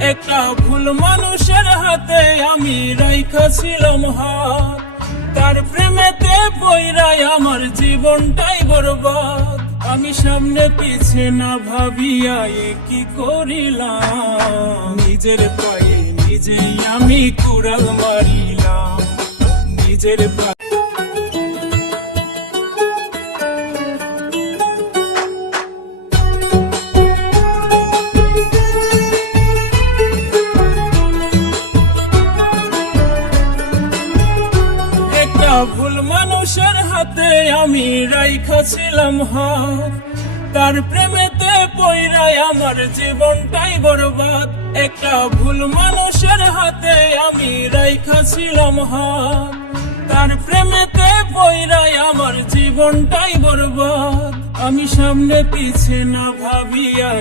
একটা ভুল মানুষের হাতে আমি রাইখাছিলাম হাত, তার প্রেমেতে পইরাই আমার জীবনটাই বরবাদ। আমি সামনে পিছে না ভাবিয়া কি করিলাম, নিজের পায়ে নিজেই আমি কুড়াল মারিলাম, নিজের পায়ে। ভুল মানুষের হাতে আমি রাইখাছিলাম হাত, তার প্রেমেতে পইরাই আমার জীবনটাই বরবাদ। একটা ভুল মানুষের হাতে আমি রাইখাছিলাম হাত, তার প্রেমেতে পইরাই আমার জীবনটাই বরবাদ। আমি সামনে পিছে না ভাবিয়া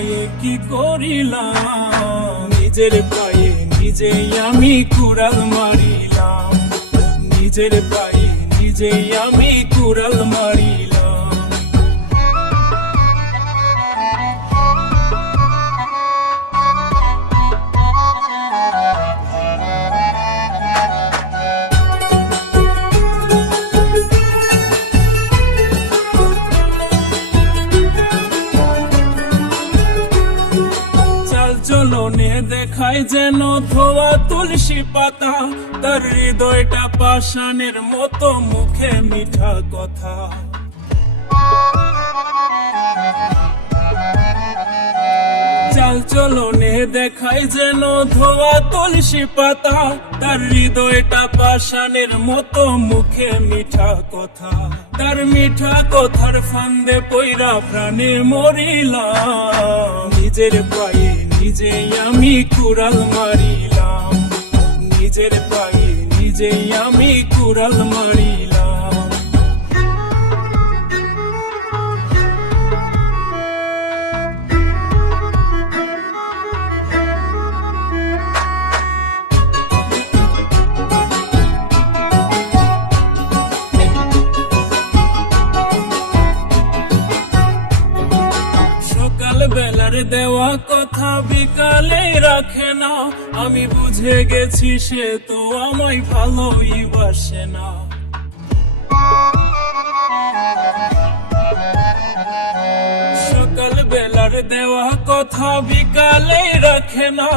কি করিলাম, নিজের পায়ে নিজেই আমি কুড়াল মারিলাম, নিজের পায়ে নিজেই আমি কুড়াল মারিলাম। চলনে দেখায় যেন ধোয়া তুলসী পাতা, তার হৃদয়টা পাষাণের মতো, মুখে মিঠা কথা। চাল চলনে দেখায় যেন ধোয়া তুলসী পাতা, তার হৃদয়টা পাষাণের মতো, মুখে মিঠা কথা। তার মিঠা কথার ফান্দে পইরা প্রাণে মরিলাম, নিজের পায়ে নিজেই আমি কুড়াল মারিলাম, নিজের পায়ে নিজেই আমি কুড়াল মারিলাম। বেলার দেওয়া কথা বিকালে রাখে না, আমি বুঝে গেছি সে তো আমায় ভালোই বাসে না। সকাল বেলার দেওয়া কথা বিকালে রাখে না,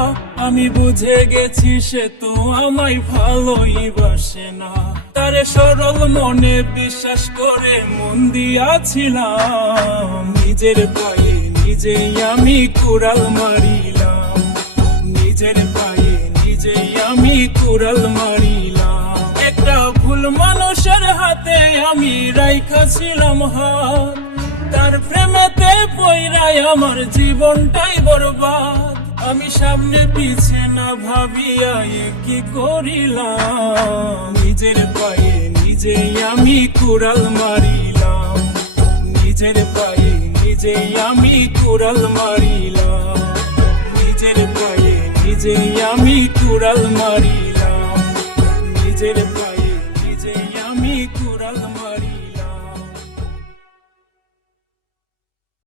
আমি বুঝে গেছি সে তো আমায় ভালোই বাসে না। তারে সরল মনে বিশ্বাস করে মন দিয়াছিলাম, নিজের পায়ে নিজেই আমি কুড়াল মারিলাম, নিজের পায়ে নিজেই আমি কুড়াল মারিলাম। একটা ভুল মানুষের হাতে আমি রাইখাছিলাম হাত, তার প্রেমেতে পইরাই আমার জীবনটাই বরবাদ। আমি সামনে পিছে না ভাবিয়া কি করিলাম, নিজের পায়ে নিজেই আমি কুড়াল মারিলাম, নিজের পায়ে নিজেই আমি কুড়াল মারিলাম, নিজের পায়ে নিজেই আমি কুড়াল মারিলাম, নিজের পায়ে।